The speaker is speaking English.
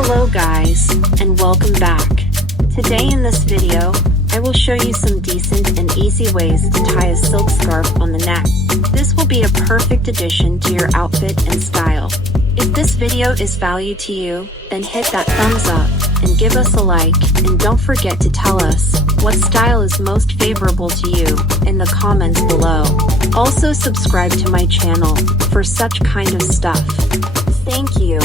Hello guys, and welcome back. Today in this video, I will show you some decent and easy ways to tie a silk scarf on the neck. This will be a perfect addition to your outfit and style. If this video is value to you, then hit that thumbs up and give us a like, and don't forget to tell us what style is most favorable to you in the comments below. Also subscribe to my channel for such kind of stuff. Thank you.